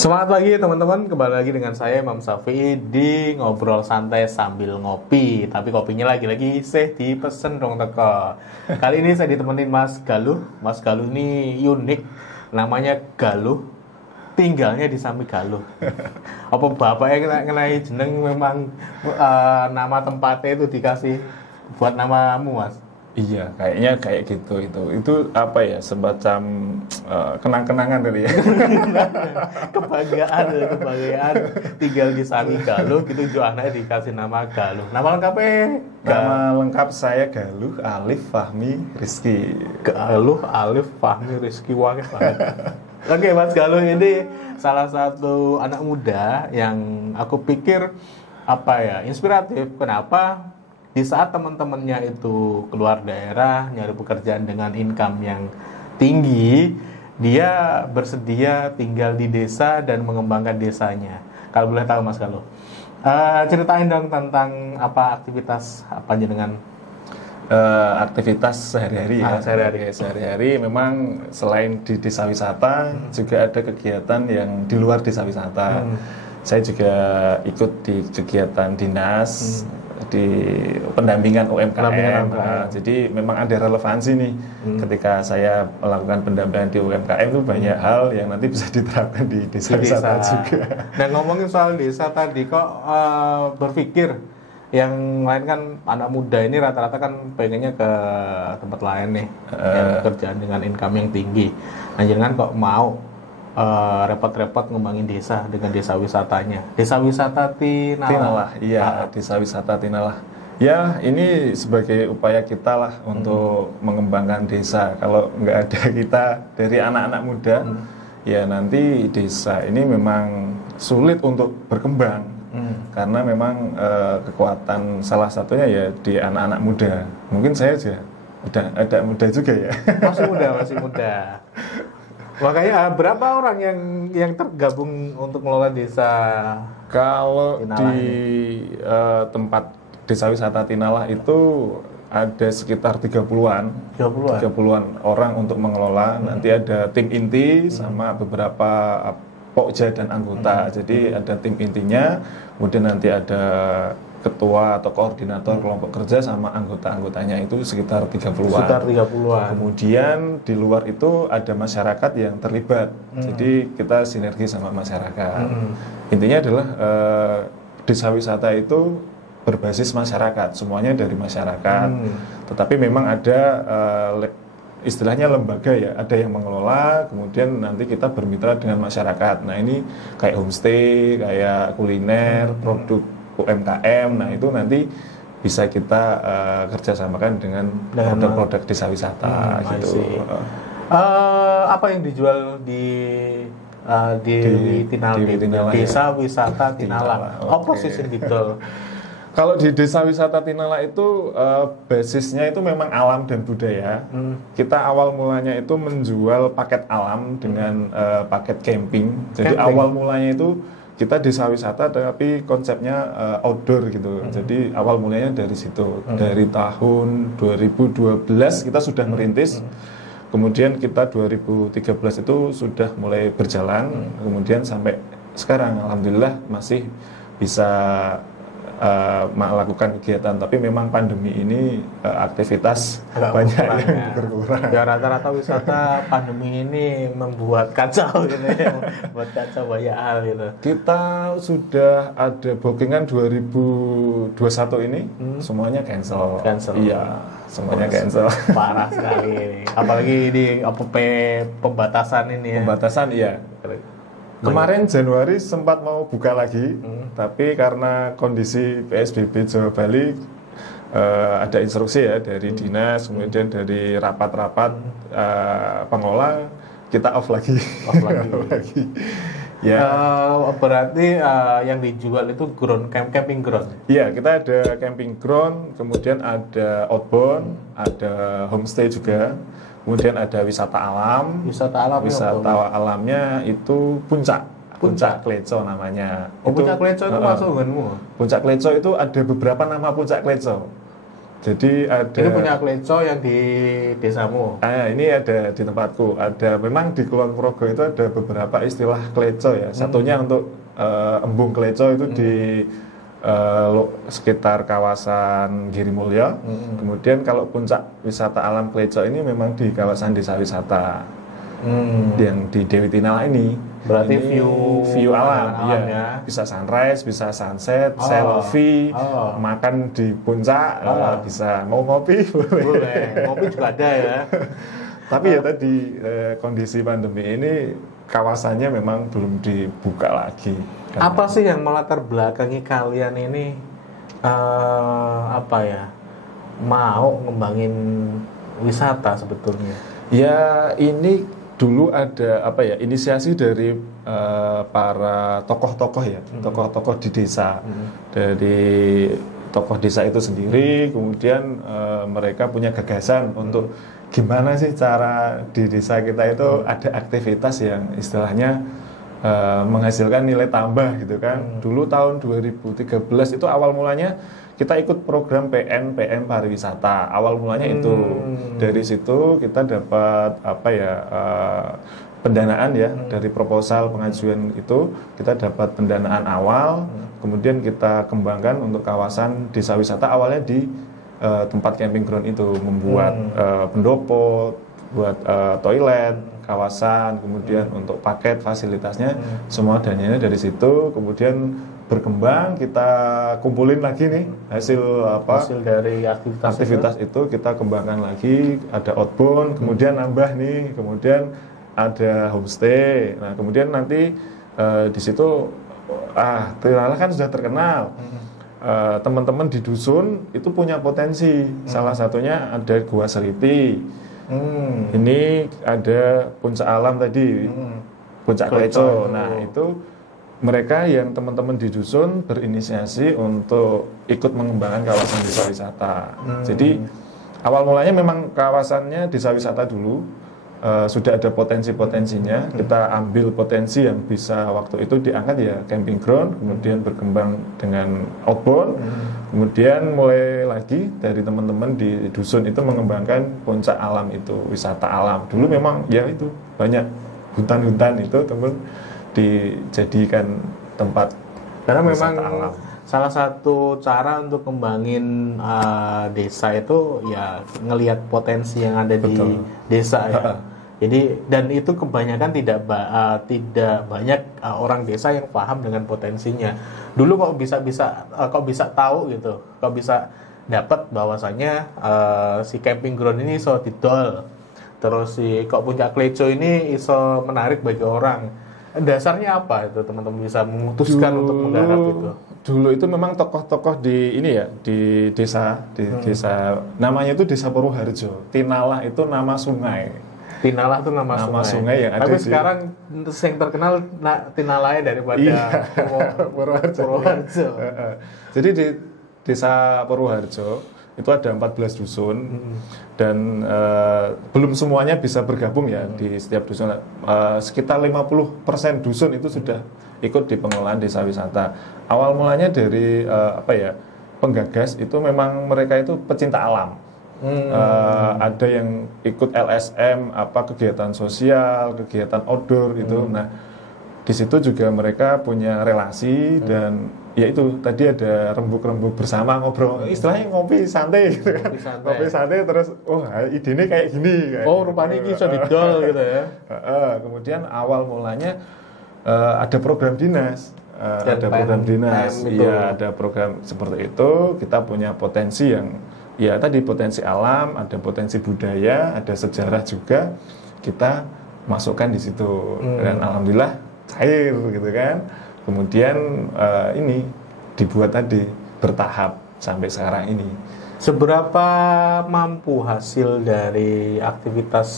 Semangat pagi teman-teman, kembali lagi dengan saya Imam Syafi'i di Ngobrol Santai Sambil Ngopi. Tapi kopinya lagi-lagi dipesen dong teko. Kali ini saya ditemenin Mas Galuh. Mas Galuh ini unik, namanya Galuh, tinggalnya di Sami Galuh. Apa bapaknya ngenai jeneng memang nama tempatnya itu dikasih buat namamu, Mas? Iya, kayaknya kayak gitu itu apa ya, semacam kenang-kenangan tadi ya. Kebanggaan tinggal di Sami Galuh gitu, anaknya dikasih nama Galuh. Nama lengkapnya? Nama lengkap saya Galuh Alif Fahmi Rizky. Galuh Alif Fahmi Rizky, wangi banget. Oke, Mas Galuh ini salah satu anak muda yang aku pikir inspiratif. Kenapa? Di saat teman-temannya itu keluar daerah nyari pekerjaan dengan income yang tinggi, dia bersedia tinggal di desa dan mengembangkan desanya. Kalau boleh tahu Mas Galuh, ceritain dong tentang aktivitas apa aja dengan aktivitas sehari-hari ya. Sehari-hari memang selain di desa wisata juga ada kegiatan yang di luar desa wisata. Saya juga ikut di kegiatan dinas, di pendampingan UMKM. Jadi memang ada relevansi nih ketika saya melakukan pendampingan di UMKM itu banyak hal yang nanti bisa diterapkan di desa wisata juga. Nah, ngomongin soal desa tadi, kok berpikir yang lain kan anak muda ini rata-rata kan pengennya ke tempat lain nih, yang pekerjaan dengan income yang tinggi. Nah, jangan kok mau repot-repot ngembangin desa dengan desa wisatanya. Desa wisata Tinalah. Iya, desa wisata Tinalah. Ya, ini sebagai upaya kita lah untuk mengembangkan desa. Kalau nggak ada kita dari anak-anak muda, ya nanti desa ini memang sulit untuk berkembang. Karena memang kekuatan salah satunya ya di anak-anak muda. Mungkin saya juga ada muda juga ya. Masih muda. Makanya berapa orang yang tergabung untuk mengelola desa? Kalau Tinalah di tempat desa wisata Tinalah itu ada sekitar 30-an orang untuk mengelola. Nanti ada tim inti sama beberapa pokja dan anggota. Jadi ada tim intinya, kemudian nanti ada ketua atau koordinator kelompok kerja sama anggota-anggotanya itu sekitar 30-an. Kemudian di luar itu ada masyarakat yang terlibat. Jadi kita sinergi sama masyarakat. Intinya adalah desa wisata itu berbasis masyarakat, semuanya dari masyarakat. Tetapi memang ada istilahnya lembaga ya, ada yang mengelola, kemudian nanti kita bermitra dengan masyarakat. Nah, ini kayak homestay, kayak kuliner, produk UMKM, nah itu nanti bisa kita kerjasamakan dengan produk-produk desa wisata gitu. Apa yang dijual di Tinalah, desa wisata Tinalah? Apa sih betul? Kalau di desa wisata Tinalah itu basisnya itu memang alam dan budaya. Kita awal mulanya itu menjual paket alam dengan paket camping. Jadi awal mulanya itu kita desa wisata tapi konsepnya outdoor gitu. Jadi awal mulanya dari situ. Dari tahun 2012 kita sudah merintis. Kemudian kita 2013 itu sudah mulai berjalan. Kemudian sampai sekarang alhamdulillah masih bisa melakukan kegiatan, tapi memang pandemi ini aktivitas banyak yang berkurang. Ya rata-rata wisata pandemi ini membuat kacau gitu ya, membuat kacau banyak hal gitu. Kita sudah ada bookingan 2021 ini, semuanya cancel. Iya, semuanya cancel. Parah sekali ini. Apalagi di pembatasan ini ya. Pembatasan iya. Kemarin Januari sempat mau buka lagi, tapi karena kondisi PSBB Jawa Bali ada instruksi ya dari dinas, kemudian dari rapat-rapat pengelola, kita off lagi. Ya. Berarti yang dijual itu camping ground. Iya, kita ada camping ground, kemudian ada outbound, ada homestay juga. Kemudian ada wisata alam. Wisata alamnya itu Puncak Kleco namanya. Puncak Kleco itu masuk denganmu? Puncak Kleco itu ada beberapa nama Puncak Kleco. Jadi ada. Ini punya Kleco yang di desamu. Ini ada di tempatku. Ada memang di Kulon Progo itu ada beberapa istilah Kleco ya. Satunya untuk embung Kleco itu di sekitar kawasan Girimulya. Kemudian kalau puncak wisata alam Kleco ini memang di kawasan desa wisata yang di Dewi Tinala ini. Berarti ini view alam ya. Bisa sunrise, bisa sunset, selfie, makan di puncak, bisa mau ngopi boleh. Ngopi juga ada ya. Tapi ya tadi kondisi pandemi ini kawasannya memang belum dibuka lagi. Apa sih yang melatar belakangi kalian ini mau ngembangin wisata sebetulnya? Ya ini dulu ada inisiasi dari para tokoh-tokoh ya, tokoh-tokoh di desa. Dari tokoh desa itu sendiri, kemudian mereka punya gagasan untuk gimana sih cara di desa kita itu ada aktivitas yang istilahnya menghasilkan nilai tambah gitu kan. Dulu tahun 2013 itu awal mulanya kita ikut program PM pariwisata. Awal mulanya itu dari situ kita dapat pendanaan ya dari proposal pengajuan itu kita dapat pendanaan awal, kemudian kita kembangkan untuk kawasan desa wisata awalnya di tempat camping ground itu membuat pendopo, buat toilet, kawasan, kemudian untuk paket fasilitasnya semua dananya dari situ. Kemudian berkembang, kita kumpulin lagi nih hasil dari aktivitas itu kita kembangkan lagi, ada outbound, kemudian nambah nih, kemudian ada homestay. Nah kemudian nanti di situ Tinala kan sudah terkenal. Teman-teman di dusun itu punya potensi. Salah satunya ada Gua Seriti. Ini ada puncak alam tadi, puncak Kleco. Nah itu mereka yang teman-teman di dusun berinisiasi untuk ikut mengembangkan kawasan desa wisata. Jadi awal mulanya memang kawasannya desa wisata dulu. Sudah ada potensi-potensinya, kita ambil potensi yang bisa waktu itu diangkat ya camping ground, kemudian berkembang dengan outbound, kemudian mulai lagi dari teman-teman di dusun itu mengembangkan puncak alam itu, wisata alam. Dulu memang ya itu banyak hutan-hutan itu teman dijadikan tempat karena memang alam. Salah satu cara untuk kembangin desa itu ya ngelihat potensi yang ada di desa ya. Jadi dan itu kebanyakan tidak banyak orang desa yang paham dengan potensinya. Dulu kok bisa tahu gitu, kok bisa dapat bahwasannya si camping ground ini iso didol. Terus si kok puncak Kleco ini iso menarik bagi orang. Dasarnya apa itu teman-teman bisa memutuskan untuk menggarap itu? Dulu itu memang tokoh-tokoh di desa namanya itu Desa Purwoharjo. Tinala itu nama sungai. Tinala itu nama sungai yang ada. Tapi sekarang yang terkenal Tinalanya daripada Purwoharjo. Jadi di Desa Purwoharjo itu ada 14 dusun dan belum semuanya bisa bergabung ya di setiap dusun. Sekitar 50% dusun itu sudah ikut di pengelolaan desa wisata. Awal mulanya dari penggagas itu memang mereka itu pecinta alam. Ada yang ikut LSM, kegiatan sosial, kegiatan outdoor gitu. Nah, di situ juga mereka punya relasi dan ya itu tadi ada rembuk-rembuk bersama ngobrol, istilahnya ngopi santai gitu kan. Ngopi santai terus idenya kayak gini kayak rupanya ini bisa didol gitu ya. Kemudian awal mulanya ada program dinas. Ada program dinas. Iya, ada program seperti itu. Kita punya potensi yang ya tadi potensi alam, ada potensi budaya, ada sejarah juga kita masukkan di situ dan alhamdulillah cair gitu kan. Kemudian ini dibuat tadi bertahap sampai sekarang ini. Seberapa mampu hasil dari aktivitas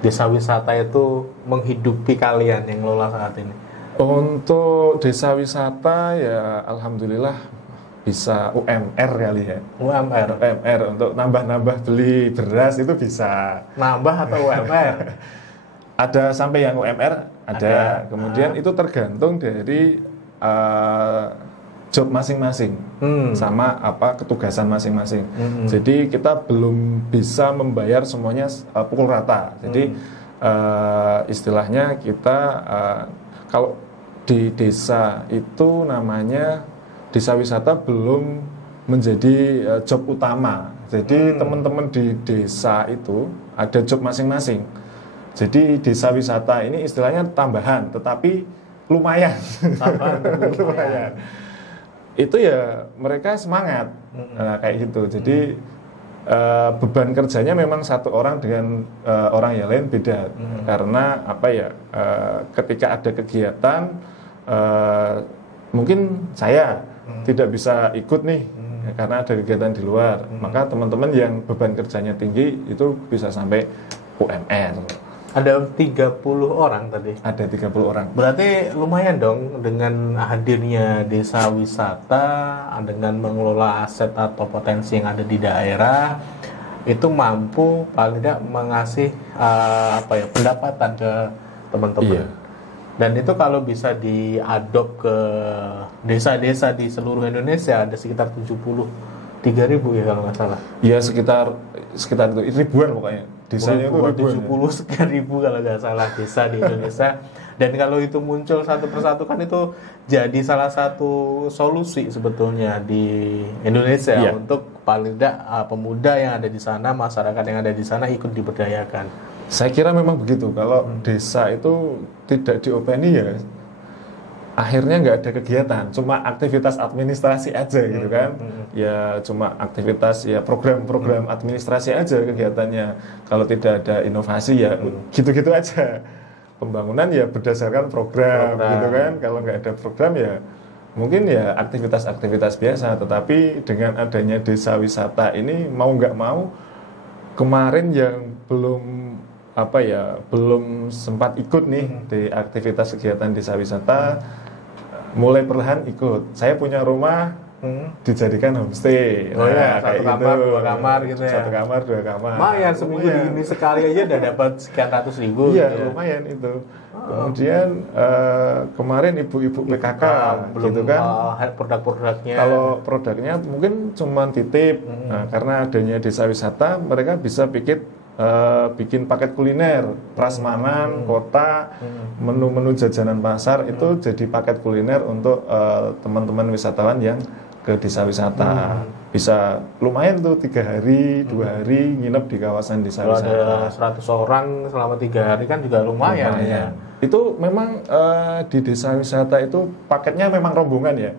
desa wisata itu menghidupi kalian yang ngelola saat ini? Untuk desa wisata ya alhamdulillah bisa UMR kali ya. UMR untuk nambah-nambah beli beras itu bisa. Nambah atau UMR? Ada sampai yang UMR ada. Kemudian itu tergantung dari job masing-masing sama ketugasan masing-masing. Jadi kita belum bisa membayar semuanya pukul rata. Jadi istilahnya kita kalau di desa itu namanya desa wisata belum menjadi job utama. Jadi teman-teman di desa itu ada job masing-masing. Jadi desa wisata ini istilahnya tambahan, tetapi lumayan. Lumayan. Itu ya mereka semangat, kayak gitu. Jadi beban kerjanya memang satu orang dengan orang yang lain beda. Karena ketika ada kegiatan, mungkin saya tidak bisa ikut nih, karena ada kegiatan di luar. Maka teman-teman yang beban kerjanya tinggi itu bisa sampai UMR. Ada 30 orang tadi. Ada 30 orang. Berarti lumayan dong dengan hadirnya desa wisata, dengan mengelola aset atau potensi yang ada di daerah, itu mampu paling tidak mengasih pendapatan ke teman-teman. Iya. Dan itu kalau bisa diadop ke desa-desa di seluruh Indonesia, ada sekitar 73.000 ya kalau nggak salah. Iya, sekitar itu ribuan pokoknya. Desanya itu 70 sekian ribu kalau nggak salah desa di Indonesia. Dan kalau itu muncul satu persatu kan itu jadi salah satu solusi sebetulnya di Indonesia untuk paling tidak pemuda yang ada di sana, masyarakat yang ada di sana ikut diberdayakan. Saya kira memang begitu. Kalau desa itu tidak diopeni ya akhirnya nggak ada kegiatan, cuma aktivitas administrasi aja gitu kan. Ya cuma aktivitas ya program-program administrasi aja kegiatannya. Kalau tidak ada inovasi ya gitu-gitu aja. Pembangunan ya berdasarkan program gitu kan. Kalau nggak ada program ya mungkin ya aktivitas-aktivitas biasa. Tetapi dengan adanya desa wisata ini mau nggak mau, kemarin yang belum sempat ikut nih di aktivitas kegiatan desa wisata, mulai perlahan ikut. Saya punya rumah dijadikan homestay. Satu kamar, dua kamar gitu ya. Satu kamar, dua kamar. Lumayan, seminggu ini sekali aja udah dapat sekian ratus ribu. Iya, gitu. lumayan itu. Kemudian kemarin ibu-ibu PKK gitu kan. Produk-produknya. Kalau produknya mungkin cuma titip. Karena adanya desa wisata, mereka bisa bikin paket kuliner, prasmanan, kota, menu-menu jajanan pasar itu jadi paket kuliner untuk teman-teman wisatawan yang ke desa wisata. Bisa lumayan tuh 3 hari, 2 hari nginep di kawasan desa wisata. Ada 100 orang selama 3 hari kan juga lumayan. Ya. Itu memang di desa wisata itu paketnya memang rombongan ya.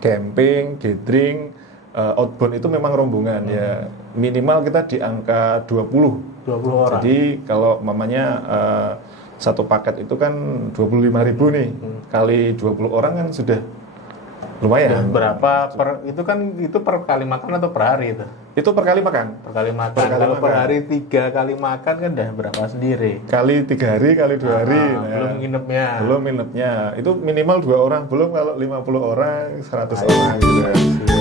Camping, gathering, outbound itu memang rombongan ya. Minimal kita di angka 20 orang. Jadi kalau mamanya satu paket itu kan 25.000 nih. Kali 20 orang kan sudah lumayan. Dan berapa itu per kali makan atau per hari itu? Itu per kali makan. Per kali makan. Kalau per hari 3 kali makan kan udah berapa sendiri? Kali 3 hari, kali 2 hari. Belum nginepnya. Belum nginepnya. Itu minimal 2 orang. Belum kalau 50 orang, 100 orang gitu.